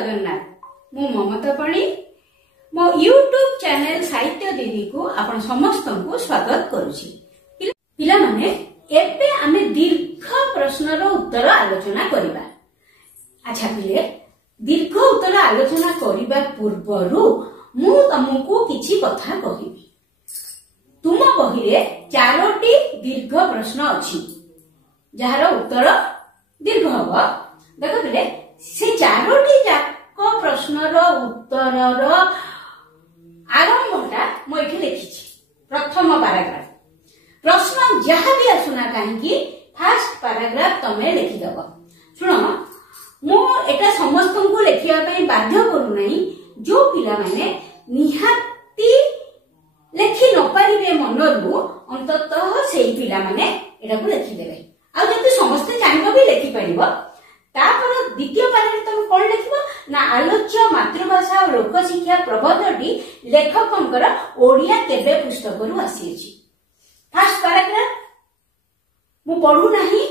जगन्नाथ मु ममता पणी मो यूट्यूब चैनल साहित्य दीदी को आपण समस्त को स्वागत करुछि। पिला माने एबे आमे दीर्घ प्रश्नर उत्तर आलोचना करिबा। अच्छा पिले दीर्घ उत्तर आलोचना करिबा पूर्वरु मु तुमको किछि कथा कहिबी। तुम बहिरे 4टी दीर्घ प्रश्न अछि जहार उत्तर दीर्घ हबो। देखो पिले से 4टी जाक प्रश्नर उत्तरर आरंभटा मु एठी लिखिछि। प्रथम पैराग्राफ प्रश्न जहाँ भी आसुना कहीं फास्ट पैराग्राफ तमे लिखि दबो। सुनो मु एटा समस्त को लिखिया पई बाध्य करू नाही। जो पिला माने निहाती लिखि न पारिबे मनरु अंततः सेही पिला माने एटा को लिखि देबे। आ जति समस्त चाहिबो भी लिखि परिबो। तापर द्वितीय पैराग्राफ तुम कोन लिखिबो ना आलोच्य मातृभाषा और लोक शिक्षा प्रबंधटी लेखकंकर ओडिया केबे पुस्तकरु आसीछि। फर्स्ट पैराग्राफ मु पढु नाही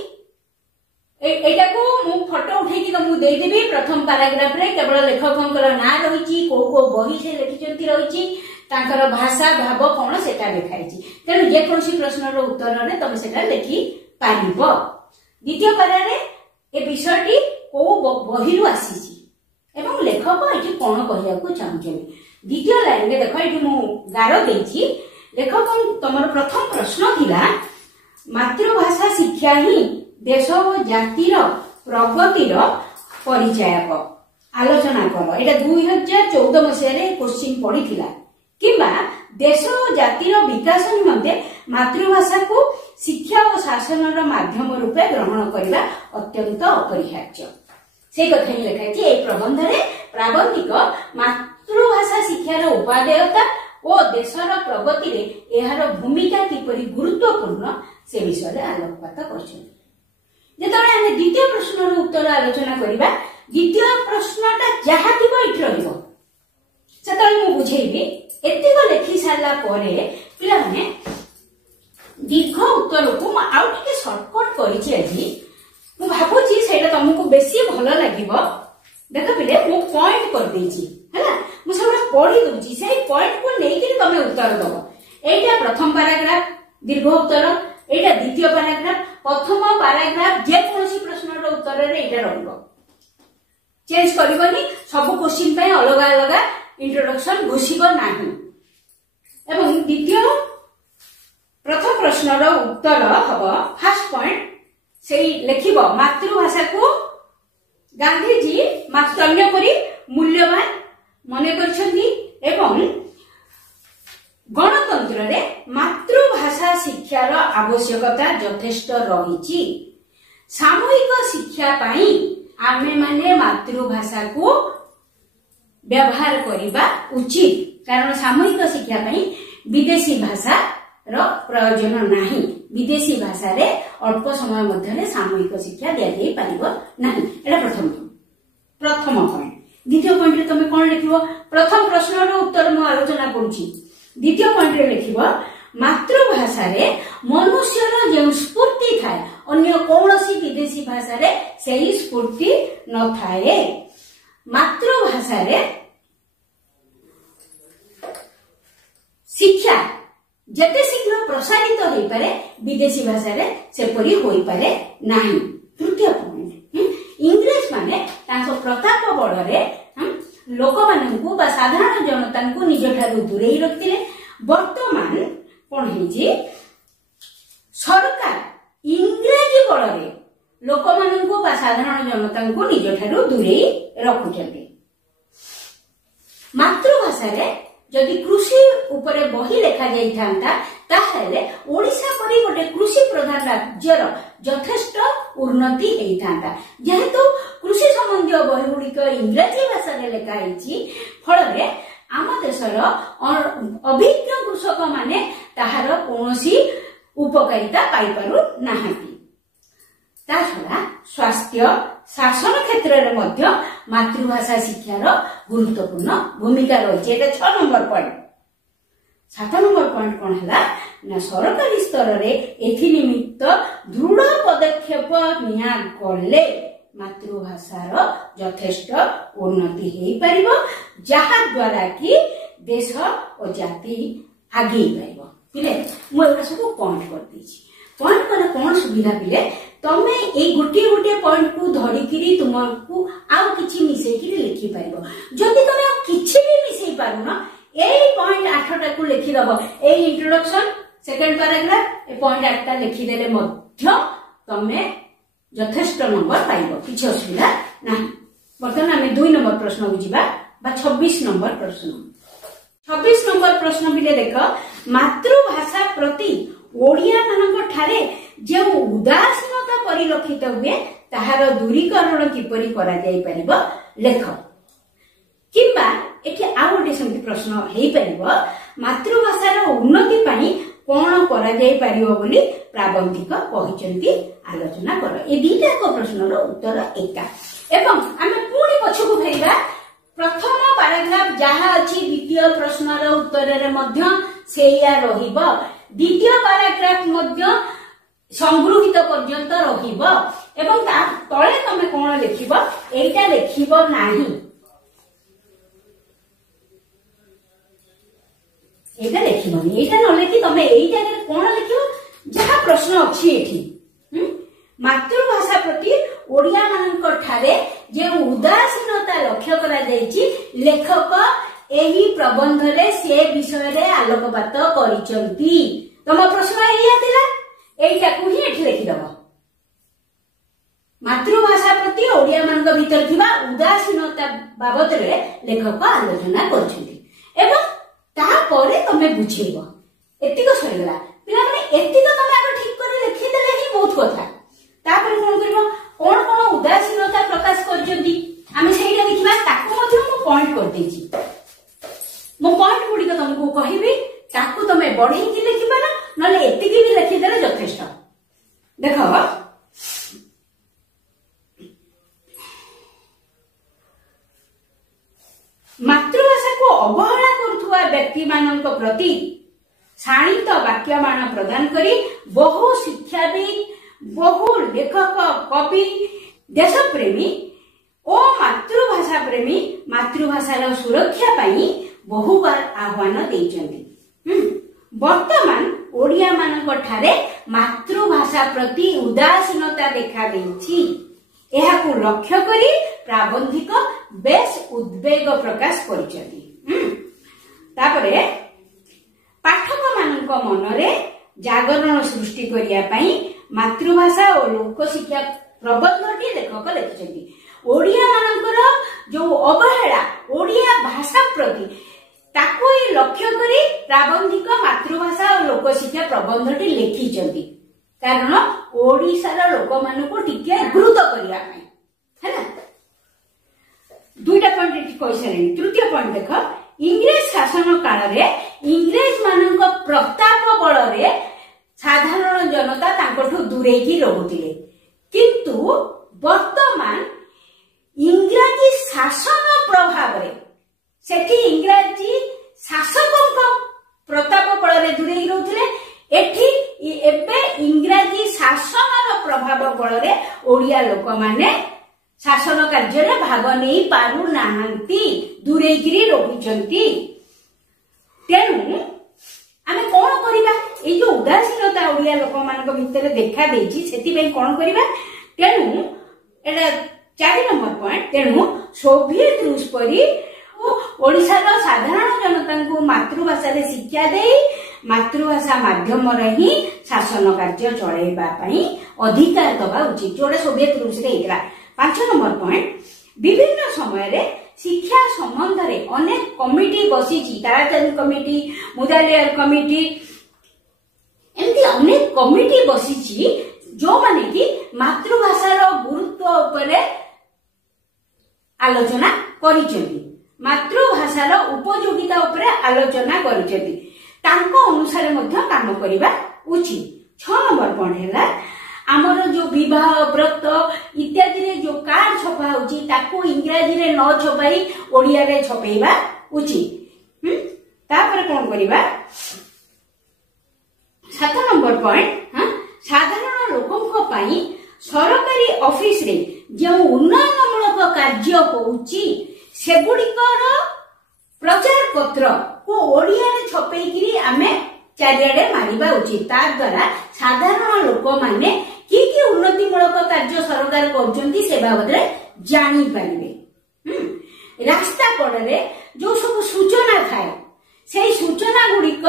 एटा को मु फोटो उठै कि तुमु देई देबी। प्रथम पैराग्राफ रे केवल लेखकंकर ना रहिछि को बही से लिखिचंती रहिछि तांकर भाषा भाव कोन सेटा लिखाइछि। तेनु जे कोनसी प्रश्नर उत्तर रे तुम सेटा लिखि पारिबो। द्वितीय पैराग्राफ रे ए विषयटी को बहिरु आसीछि एवं लेखक एठी कोन कहिया को चाहछे। द्वितीय लाइन में देखो एठी मु गारो देछि। लेखक तमर प्रथम प्रश्न थिला मातृभाषा शिक्षा ही देश और जातिर प्रगतिर परिचयक आलोचना कर। एटा 2014 मसिया रे क्वेश्चन पडिथिला किबा देश और जातिर विकास निमंते मातृभाषा को शिक्षा और शासन माध्यम रूपे ग्रहण करबा अत्यंत अपरिहार्य। से कथा लिखाइछि। ए प्रबंध रे प्राबंधिक मातृभाषा शिक्षार उपादेयता और देशर प्रगति रे एहार भूमिका किपरि गुरुत्वपूर्ण से विषय रे आलोकपात करछन। जेतबे हम द्वितीय प्रश्नर उत्तर आलोचना करिबा द्वितीय प्रश्नटा जहा थिबो इठ रहइबो सेतबे मु बुझेइबी। एतिको लेखि सारला परे पिला माने दीर्घ उत्तर को आउ टिके शॉर्टकट करिछि। आजि मु भाबुछि सेटा तुमको बेसी भलो लागिबो। देखो पिले मु पॉइंट कर देछि हैला मु सबरा पढी दोछि सेही पॉइंट को लेकि तमे उत्तर दबो। एटा प्रथम पैराग्राफ दीर्घ उत्तर एटा द्वितीय पैराग्राफ। प्रथम पैराग्राफ जे कोनसी प्रश्नर उत्तर रे एटा रहइबो चेंज करबनी। सब क्वेश्चन पे अलग अलग इंट्रोडक्शन घोषिबो नाही। एवं द्वितीय प्रथम प्रश्नर उत्तर हबो फर्स्ट पॉइंट सेही लिखिबो मातृभाषा को गांधीजी मातृत्व करी मूल्यवान मने करछन्ती एवं गणतंत्र रे मातृभाषा शिक्षार आवश्यकता यथेष्ट रहिछि। सामूहिक शिक्षा पाई आमे माने मातृभाषा को व्यवहार करिबा उचित कारण सामूहिक शिक्षा पाई विदेशी भाषा रो प्रयोजन नाही। विदेशी भाषा रे अल्प समय मध्य रे सामूहिक शिक्षा दिया जाई पारिबो नाही। एटा प्रथम पॉइंट। द्वितीय पॉइंट रे तमे कोन लिखिबो प्रथम प्रश्नर उत्तर मु आलोचना करूछि। द्वितीय पॉइंट रे लिखिबो मातृभाषा रे मनुष्यर जे स्फूर्ति थाए अन्य कोनोसी विदेशी भाषा रे सेही स्फूर्ति न थाए। मातृभाषा रे शिक्षा जते शीघ्र प्रसारित होई पारे विदेशी भाषा रे सेपरि होई पारे नाही। तृतीय पॉइंट इंग्लिश माने तांको प्रताप बळ रे लोक माननकु बा साधारण जनता को निज ठारू दूरेई रखिले। वर्तमान कोन हिजी सरकार इंग्रजी बळ रे लोक माननकु बा साधारण जनता को निज ठारू दूरेई रखुचंती। मातृभाषा रे जदि कृषि उपरे बही लेखा जाई थांता ताहेले ओडिशा परि गोटे कृषि प्रधान राज्यर यथेष्ट उन्नति हेई थांता। जेहेतु कृषि संबंधी बही गुड़िक इंग्रजी भाषा रे लेखा हेछि फल रे आम देशर अभिज्ञ कृषक माने ताहार कोनोसी उपकारिता पाई पारु नाहांती। ता छडा स्वास्थ्य शासन क्षेत्र रे मध्य मातृभाषा शिक्षार गुरुत्वपूर्ण भूमिका रही। 6 नंबर पॉइंट। 7 नंबर पॉइंट कौन है ना सरकारी स्तर रे एथि निमित्त दृढ़ पदक्षेप निया गले मातृभाषार यथेष्ट उन्नति हो पार जहा द्वारा कि देश और जाति आगे पार पिले मुझे सब पॉइंट कर देछि पॉइंट कले कौन सुविधा पिले तमे ए गोटे गोटे पॉइंट को धरिकी तुमको आउ किछि मिसेकी लिखि पारिबो जदि तमे किछि भी मिसई पारुना एई पॉइंट 8टा को लिखि दबो ए इंट्रोडक्शन सेकंड पैराग्राफ ए पॉइंट 8टा लिखि देले मध्य तमे यथेष्ट नंबर पाइबो किछि असुविधा नाही वर्तमान आमे 2 नंबर प्रश्न को जिबा बा 26 नंबर प्रश्न 26 नंबर प्रश्न बिले देख मातृभाषा प्रति ओडिया मानक ठारे जे उदासीनता परिलक्षित हुए ताहार दूरीकरण किपरि करा जाय परिबो लेख किबा एठी आ गोटे समिति प्रश्न हेई परिबो मातृभाषार उन्नति पई कोन करा जाय परिबो बोली प्राबंधिक कहिसंती आलोचना कर ए दीटा को प्रश्नर उत्तर एका एवं आमे पूरी पछकु फेरिबा प्रथम पैराग्राफ जहा अछि द्वितीय प्रश्नर उत्तर रे मध्य सेया रहिबो द्वितीय पैराग्राफ मध्य संगृहित पर्यंत रहिबो एवं ता तळे तमे कोन लिखिबो एटा लिखिबो नाही एटा लिखिबोनी एटा न लिखि तमे एई जगह कोन लिखिबो जहा प्रश्न अछि एठी मातृभाषा प्रति ओडिया मानक ठारे जे उदासीनता लक्ष्य करा जायछि लेखक एही प्रबंध रे से विषय रे आलोकपात करिसंती तम प्रश्न एया थिला एटा को ही एठी लिखि दबो मातृभाषा प्रति ओडिया मानक भीतर थिबा उदासीनता बाबत रे लेखक आलोचना करछंती एवं ता परे तमे बुझेबो एतिको सरीला पिला माने एतिको तमे आगे ठीक करे लिखि देले ही बहुत कथा तापर कोन करबो कोन कोन उदासीनता प्रकाश करछंती आमे सेइटा लिखिबा ताको मध्ये मो पॉइंट कर देछि मो पॉइंट गुडी को तुमको कहिबी ताको तमे बढ़ई कि लिखिबा ना नले एतिकी भी लिखि देले यथेष्ट देखो मातृभाषा को अवहेला करुवा व्यक्ति मानक प्रति शाणित वाक्यमान प्रदान करी बहु शिक्षाविद बहु लेखक कवि देशप्रेमी और मातृभाषा प्रेमी मातृभाषार सुरक्षा पाई बहु बार आह्वान देइचंती वर्तमान ओडिया मानक ठारे मातृभाषा प्रति उदासीनता देखा देइछि एहाकु लक्ष्य करी प्राबंधिक बेस उद्वेग प्रकाश करिसंती तापरे पाठक मानक मनरे जागरण सृष्टि करिया पई मातृभाषा और लोक शिक्षा प्रबंधटी लेखक लिखिसंती ओडिया मानकर जो अवहेला ओडिया भाषा प्रति ताको ही लक्ष्य करी प्राबंधिक मातृभाषा और लोक शिक्षा प्रबंधटी लिखिसंती कारण ओडिशार लोक मानको टिके गुरुत्व करिया पई हैना दुईटा पॉइंट एठी कहिसलेनी तृतीय पॉइंट देख इंग्रेज शासन काल रे इंग्रेज मानक प्रताप बल रे साधारण जनता तांकठु दूरे की रहुतिले किंतु वर्तमान इंग्राजी शासन प्रभाव रे सेठी इंग्राजी शासकक प्रताप बल रे दूरे रहुतिले एठी एबे इंग्राजी शासनर प्रभाव बल रे ओडिया लोक माने शासन कार्य रे भाग नै पारु नाहंती दूरे की रहुचंती तेनु आमे कोन करिबा ए जो उदासीनता ओडिया लोक मानक भितर देखा देछि सेति बे कोन करिबा तेनु एटा 4 नंबर पॉइंट तेनु सोवियत रूस परी ओडिसा रो साधारण जनता को मातृभाषा रे शिक्षा देई मातृभाषा माध्यम रे ही शासन कार्य चलेबा पई अधिकार दबा उचित जोडे सोवियत रूस रे इतरा 5 नंबर पॉइंट विभिन्न समय रे शिक्षा संबंध रे अनेक कमिटी बसीची ताराचंद कमिटी मुदालियार कमिटी एमती अनेक कमिटी बसीची जो माने कि मातृभाषा रो गुरुत्व उपरे आलोचना करिसेंती मातृभाषा रो उपयोगिता उपरे आलोचना करिसेंती तांको अनुसार मध्ये काम करिबा उचित 6 नंबर पॉइंट हैला आमर जो विवाह व्रत इत्यादि रे जो कार्ड छपा होची ताको इंग्रजी रे न छपाई ओडिया रे छपेइबा उचित तापर कोन करिबा 7 नंबर पॉइंट साधारण लोकंक पई सरकारी ऑफिस रे जो उन्नयनमूलक कार्य होउची सेगुड़िकर प्रचार पत्र को ओडिया रे छपेइकिरी आमे चारियाडे मारिबा उचित। ता द्वारा साधारण लोक माने कि उन्नतिमूलक कार्य सरकार करछंती से बाबद रे जानी पारिबे। रास्ता कड़े जो सब सूचना थाए से सूचना गुड़िक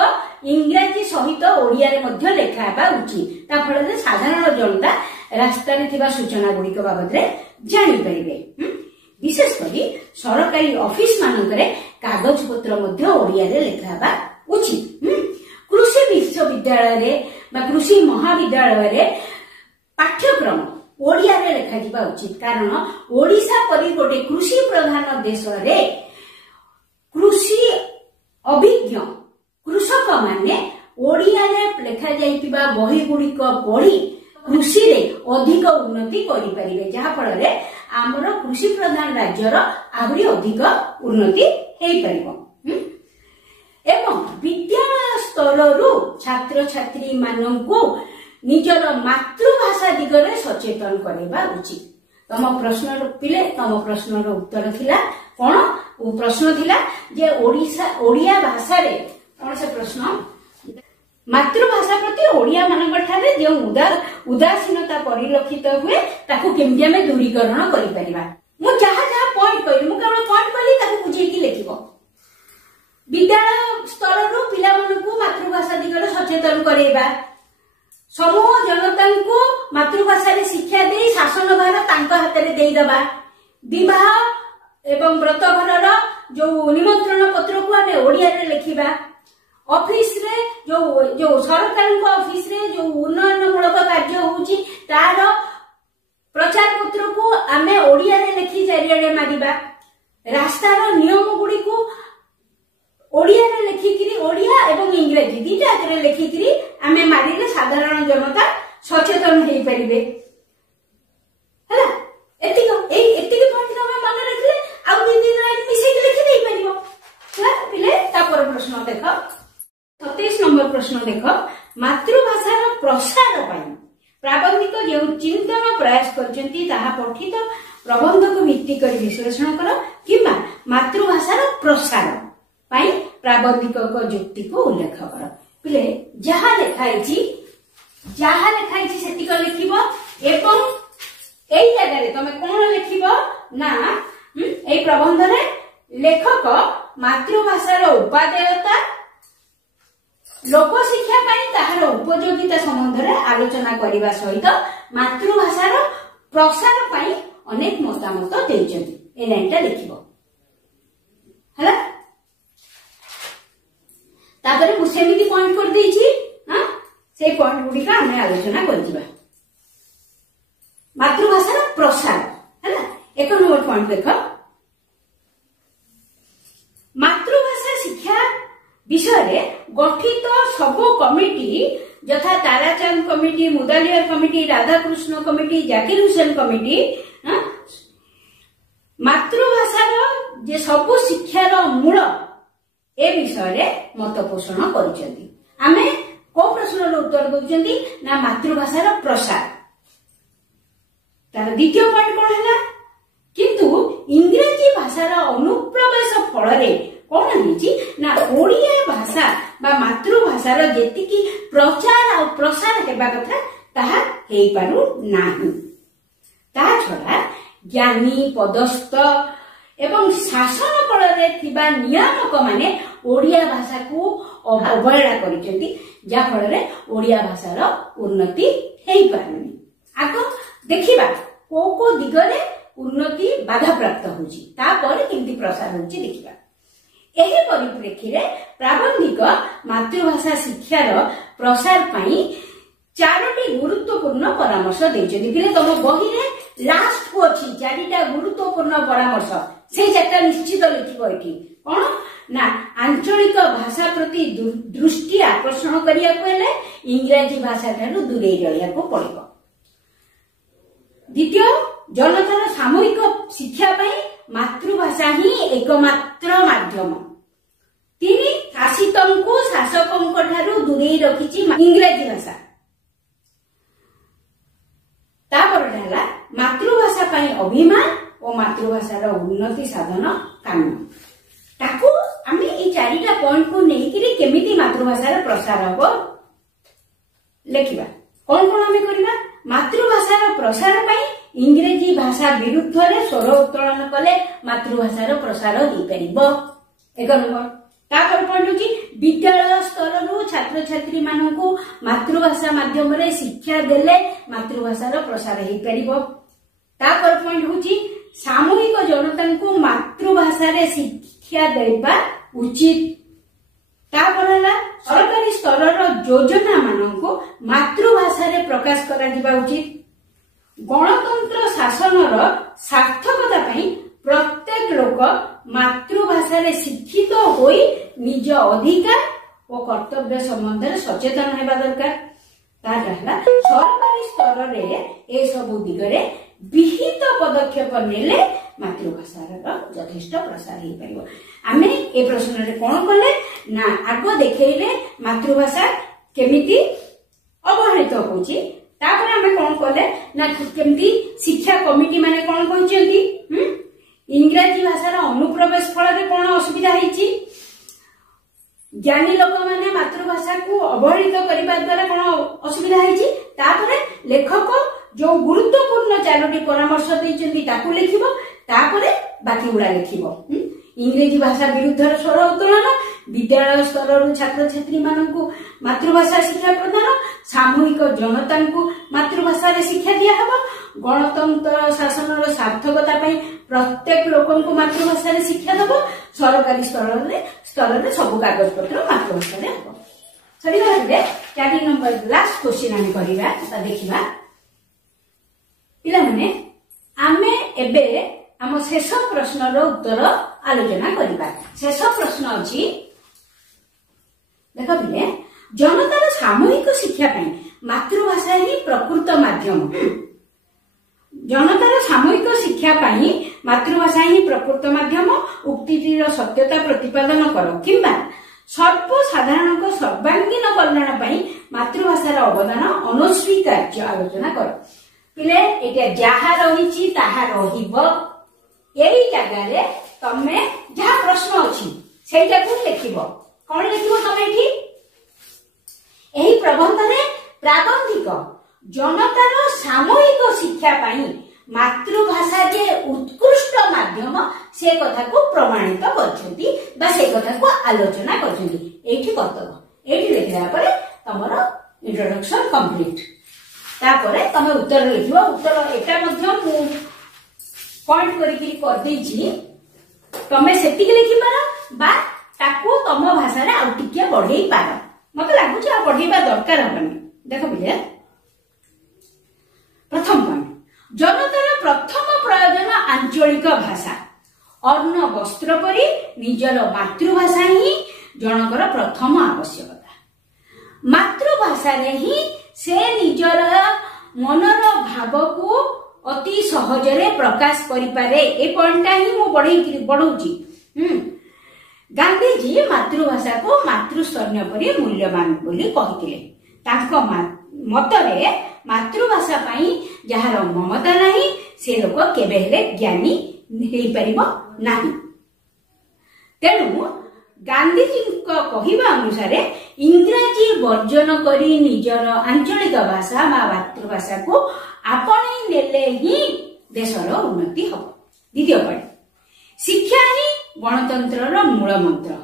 इंग्राजी सहित ओडिया रे मध्य लेखा हेबा उचित। ता फल साधारण जनता रास्ता रे थिबा सूचना गुड़िक बाबद रे जानी पारिबे। विशेष करी सरकारी ऑफिस मानकरे कागज पत्र मध्य ओडिया रे लेखा हेबा उचित। कृषि विश्वविद्यालय रे बा कृषि महाविद्यालय रे पाठ्यक्रम ओडिया रे लेखा जिबा उचित। कारण ओडिशा परि गोटे कृषि प्रधान देश रे कृषि अभिज्ञ कृषक माने ओडिया रे लेखा जाइतिबा बही गुड़िक पढ़ी कृषि रे अधिक उन्नति करि परिबे। जहा फल रे हमर कृषि प्रधान राज्यर आहुरी अधिक उन्नति हेई परिबो। एवं विद्यालय स्तररू छात्र छात्री माननकु निजर मातृभाषा दिगरे सचेतन करबा उचित। तम प्रश्न पिले तम प्रश्नर उत्तर थिला कोन? ओ प्रश्न थिला जे ओडिया भाषा रे कोन से प्रश्न मातृभाषा प्रति ओडिया मानक ठारे जे उदासीनता परिलक्षित हुए ताकू केमि आमे दूरीकरण करि परिबा। मु जहा जहा पॉइंट कइली मु केवल पॉइंट कइली ताकू बुझी कि लेखिबो। विद्यालय स्तररू पिला मानकू मातृभाषा दिगरे सचेतन करेबा। समूह जनता को मातृभाषा रे शिक्षा दे शासन भार तांको हाथ रे देई दबा। विवाह एवं व्रत घरर जो निमंत्रण पत्र को आमे ओडिया रे लिखिबा। ऑफिस रे जो सरकार को ऑफिस रे जो उन्नयनमूलक कार्य होउची तार प्रचार पत्र को आमे ओडिया रे लिखि चारियाडे मारिबा। रास्तार नियम गुडी को ओडिया रे लिखिकिरी ओडिया एवं इंग्रजी दीटा रे लिखिकिरी आमे मारिले साधारण जनता सचेतन हेई परिबे। हला एतिक पॉइंट हम मन रखले आ दि दिन लाइन मिसे के लिखि देई परिबो। हला पिले तापर प्रश्न देखो 27 नंबर प्रश्न देखो। मातृभाषार प्रसार पई प्राबंधिक जे चिंतन प्रयास करचंती ताहा पठित प्रबंध को भित्ति कर विश्लेषण करो किबा मातृभाषार प्रसार पाई प्राबंधिक युक्ति को उल्लेख कर। पिले जहा लिखाई सेति को लिखिबो एवं एई जगह रे तमे कोन लिखिबो ना एई प्रबंध रे लेखक मातृभाषार उपादेयता लोक शिक्षा पाई ताहार उपयोगिता संबंध रे आलोचना करिबा सहित मातृभाषार प्रसार पाई अनेक मतामत देइछथि। ए लाइनटा लिखिबो। हला तापरे मु सेमिति पॉइंट कर देइछि। हां से पॉइंट गुडी का हमें आलोचना करजिबा। मातृभाषार प्रसार हला 1 नंबर पॉइंट देखो। मातृभाषा शिक्षा विषय रे गठित सब कमिटी यथा Tarachand committee, Mudaliar committee, Radhakrishna committee, Zakir Hussain committee मातृभाषार जे सब शिक्षार मूल ए विषय रे मत पोषण करिसेंती। आमे को प्रश्नर उत्तर दउचंती ना मातृभाषार प्रसार। तार द्वितीय पॉइंट कोन हैला किंतु इंग्रजी भाषार अनुप्रवेश फल रे कोन हिची ना ओडिया भाषा बा मातृभाषार जेतिकी प्रचार और प्रसार हेबा कथा ताहा हेई पारु नाही। ता छडा ज्ञानी पदस्थ एवं शासन कल रे थिबा नियामक माने ओडिया भाषा को अवहेला करिसेंती जा फल रे ओडिया भाषार उन्नति हेई पारुनी। आगो देखिबा को दिगरे उन्नति बाधा प्राप्त होची तापर किंती प्रसार होची देखिबा। एही परिप्रेक्षी रे प्राबंधिक मातृभाषा शिक्षार प्रसार पाई 4टी गुरुत्वपूर्ण परामर्श देइछथि। फिर तम बही रे लास्ट को अछि 4टा गुरुत्वपूर्ण परामर्श से 4टा निश्चित लिखिबो एठी कोन ना आंचलिक भाषा प्रति दृष्टि आकर्षण करिया को हेले इंग्रजी भाषा ठारू दूरे रहिया को पड़िबो। द्वितीय जनतार सामूहिक शिक्षा पाई मातृभाषा ही एकमात्र माध्यम। 3 शासितंकु शासकंक ठारू दूरे रखिछि इंग्रजी भाषा। तापर मातृभाषा पाई अभिमान और मातृभाषार उन्नति साधन काम ताकू आमे ए चारिटा पॉइंट को नेकिरी केमिति मातृभाषार प्रसार हबो लेखिबा। कौन कौन आमे करिबा? मातृभाषार प्रसार पाई इंग्रेजी भाषा विरुद्ध रे स्वर उत्तोलन कले मातृभाषार प्रसार होई परिबो। एक नंबर तापर पॉइंट होची विद्यालय स्तर रु छात्र छात्री मानकू मातृभाषा माध्यम रे शिक्षा देले मातृभाषार प्रसार होई परिबो। तापर पॉइंट होची सामूहिक जनता को मातृभाषा रे शिक्षा देबा उचित। तापर हला सरकारी स्तर रो योजना मानकू मातृभाषा रे प्रकाश करा दिबा उचित। गणतंत्र शासन रो सार्थकता पई प्रत्येक लोक मातृभाषा रे शिक्षित होई निज अधिकार और कर्तव्य संबंध में सचेतन हेबा दरकार। ताहला सरकारी स्तर रे ए सब दिगरे विहित पदक्षेप नेले मातृभाषार यथेष्ट प्रसार हो पारिबो। आमे ए प्रश्न रे कोन कले ना आगो देखैले मातृभाषा केमिति अवहेलित होची। तापर आमे कोन कले ना केमिति शिक्षा कमिटी माने कोन कहचंती इंग्रजी भाषार अनुप्रवेश फल रे कोन असुविधा हेची। ज्ञानी लोक माने मातृभाषा को अवहेलित करबा द्वारा कोन असुविधा हेची। तापर लेखक जो गुरुत्वपूर्ण चारोटी परामर्श देइचंती ताकू लिखिबो। तापर बाकी गुडा लिखिबो। इंग्रजी भाषा विरुद्ध स्वर उत्तोलन विद्यालय स्तर रु छात्र छात्री मानकू मातृभाषा शिक्षा प्रदान सामूहिक जनता को मातृभाषा रे शिक्षा दिया हबो। गणतंत्र शासन रो सार्थकता पई प्रत्येक लोकन को मातृभाषा रे शिक्षा देबो। सरकारी स्तर रे सब कागज पत्र मातृभाषा रे हबो। सरीबा रे 4 नंबर लास्ट क्वेश्चन आमे करिबा ता देखिबा। पिला माने आमे एबे आम शेष प्रश्न रो उत्तर आलोचना करिबा। शेष प्रश्न अछि देखो पिले जनतार सामूहिक शिक्षा पई मातृभाषा ही प्रकृत माध्यम। जनतार सामूहिक शिक्षा पई मातृभाषा ही प्रकृत माध्यम। उक्तिटीर सत्यता प्रतिपादन करो किंबा सर्वसाधारण को सर्वांगीन कल्याण पई मातृभाषार अवदान अनस्वीकार्य आलोचना करो। पिले एटा जहा रहिची ताहा रहिबो। एई जगह रे तमे जहा प्रश्न अछि सेटा को लिखिबो। कोन लिखिबो तमे एठी? एही प्रबंध रे प्रारंभिक जनतार सामूहिक शिक्षा पाई मातृभाषा जे उत्कृष्ट माध्यम से कथा को प्रमाणित करछंती बा से कथा को आलोचना करछंती। एठी करतब एठी लिखला परे तमरो इंट्रोडक्शन कंप्लीट। तापरे तमे उत्तर लिखिबो। उत्तर एटा मध्य मु पॉइंट करिकि कर देछि तमे सेति के लिखि पार बा ताकू तम भाषा रे आ टिके बढ़ेई पार। मते लागु छ आ बढ़ेइबा दरकार हबनी। देखो बिले प्रथम पॉइंट जनतार प्रथम प्रयोजन आंचलिक भाषा। अन्न वस्त्र परि निजर मातृभाषा ही जनकर प्रथम आवश्यकता। मातृभाषा रे ही से निजर मनर भाव को अति सहजरे प्रकाश करि पारे। ए पॉइंटटा ही मु बढ़ौची। गांधीजी मातृभाषा को मातृस्तन्य परि मूल्यवान बोली कहिथिले। तांको मतरे मातृभाषा पाई जहार ममता नाही से लोक केबे हेले ज्ञानी हेई परिबो नाही। तेणु गांधीजी कहवा अनुसार इंग्राजी वर्जन करी निजर आंचलिक भाषा मातृभाषा को आपणे नेले ही देशर उन्नति हबो। द्वितीय पॉइंट शिक्षा ही गणतंत्र मूल मंत्र।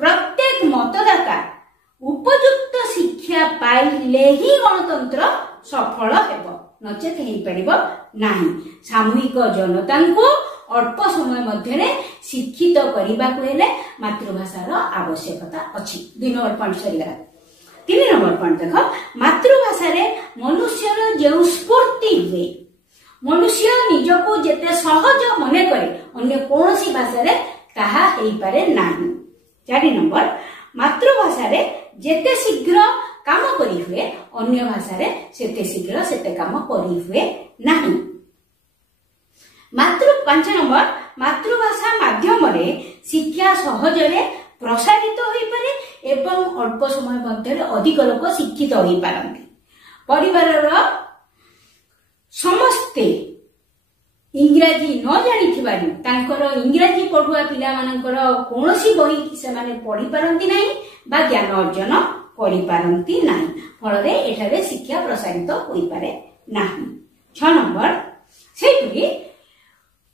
प्रत्येक मतदाता उपयुक्त शिक्षा पाइले ही गणतंत्र सफल हेबो नचेत हेई परिबो नाही। सामूहिक जनता को अल्प समय मध्य शिक्षित करने को हेले मातृभाषार आवश्यकता अछि। 2 नंबर पॉइंट सरीगला। 3 नंबर पॉइंट देख मातृभाषा रे मनुष्यर जो स्फूर्ति हुए मनुष्य निजको जेते सहज मने करे अन्य कोनोसी भाषा रे ताहा हेई पारे नाही। 4 नंबर मातृभाषा रे जेते शीघ्र काम करी हुए अन्य भाषा रे सेते शीघ्र सेते काम करी हुए नाही। 5 नंबर मातृभाषा माध्यम रे शिक्षा सहजरे प्रसारित होई पारे एवं अल्प समय मध्य अधिक लोक शिक्षित होई पारंती। परिवार ସମସ୍ତେ इंग्राजी न जानी तांकर इंग्राजी पढ़ुआ पिला मानकर कौनसी बही से पढ़ी पारती नहीं बा ज्ञान अर्जन करि पारती नहीं फल एठारे शिक्षा प्रसारित होई पारे नाही। 6 नंबर से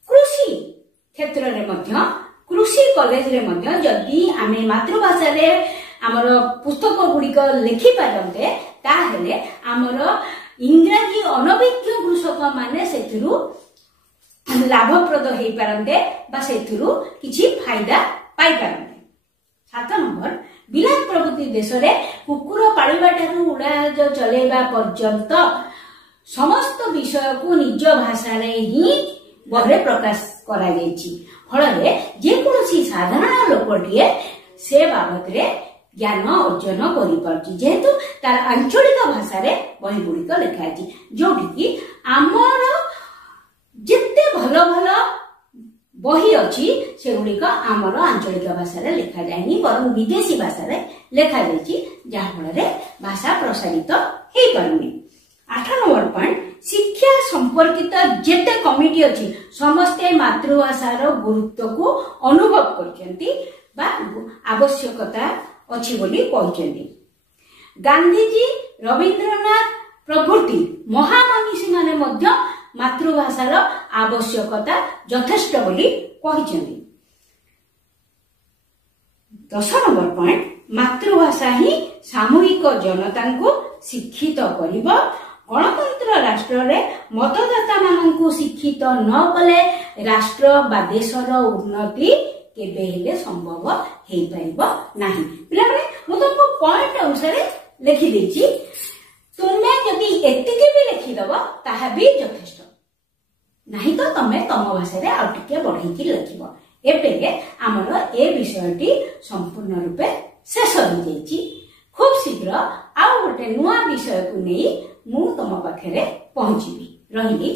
कृषि क्षेत्र रे मध्य कृषि कॉलेज रे मध्य जदि आमे मातृभाषा रे हमर पुस्तक गुड़िक लिखि पारंते ताहेले हमर इंग्राजी अनभिज्ञ कृषक माने सेथिरु लाभप्रद हो पारते किछि फायदा पाई पारते। 7 नंबर बिलात प्रभृति देश रे कुकुर पालिबा ठारू उड़ाज चलेबा पर्यंत समस्त विषय को निज भाषा रे ही बहरे प्रकाश करा जायछि फल रे जे कोनोसी साधारण लोकटिए से बाबत रे ज्ञान अर्जन करि पारछि जेहेतु तार आंचलिक भाषा रे बही गुड़िक लिखा अछि जोठी कि आमर जिते भल भल बही अच्छी से गुड़िक आमर आंचलिक भाषा रे लिखा जाएनी बरं विदेशी भाषा रे लिखा जाइछि जहाफल भाषा प्रसारित हो पारुनी। 8 नंबर पॉइंट शिक्षा संपर्कित जेते कमिटी अच्छी समस्ते मातृभाषार गुरुत्व को अनुभव करछंती बा आवश्यकता अच्छी बोली कहछंती। गांधीजी रवींद्रनाथ प्रभृति महामनीषी माने मध्य मातृभाषार आवश्यकता यथेष्ट बोली कहछंती। 10 नंबर पॉइंट मातृभाषा ही सामूहिक जनता को शिक्षित करिबो गणतंत्र राष्ट्र रे मतदाता माननकु शिक्षित न कले राष्ट्र बा देशर उन्नति केबे हेले संभव हेई परिबो नाही। पिला माने मु तुमको पॉइंट अनुसार लिखि देछि तुमे जदि एतिके भी लिखि दबो ताहा भी यथेष्ट नहीं तो तमे तम भाषा रे आ टिके बढ़ाई लिखिबो। एबे हमर ए विषयटी संपूर्ण रूपे शेष हो जाइछि। खूब शीघ्र आउ गोटे नुआ विषय को नहीं मु तम पाखरे पहुंचीबी रहिली।